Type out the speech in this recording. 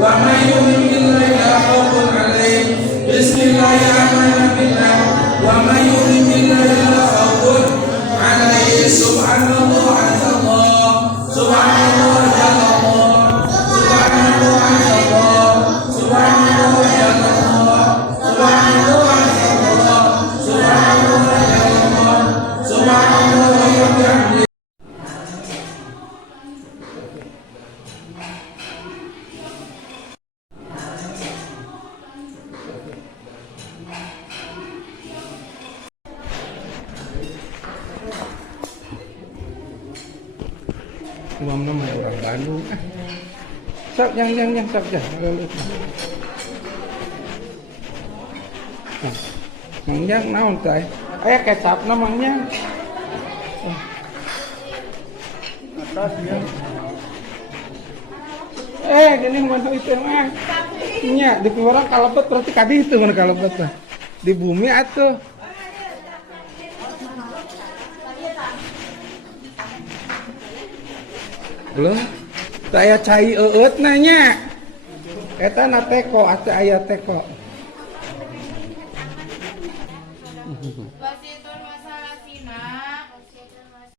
wa may yu'min billahi la khaufun 'alaihim. Bismillahirrahmanirrahim. Wa may yu'min billahi la khaufun 'alaihim. Subhanallah Allah. Subhanallah Allah. Subhanallah Allah. Subhanallah Allah. Subhanallah Allah. Subhanallah Allah. Subhanallah wa bihamdihi. Uang nama orang Bandung. Sok yang sok jah. Yang naon teh? Aya kecap namanya. Atas ya. Gini mantu itu mah. Nya di orang kalebet berarti kadi itu mana kalebet teh. Di bumi atuh. Belum saya cai eut nanya eta na teko asa aya teko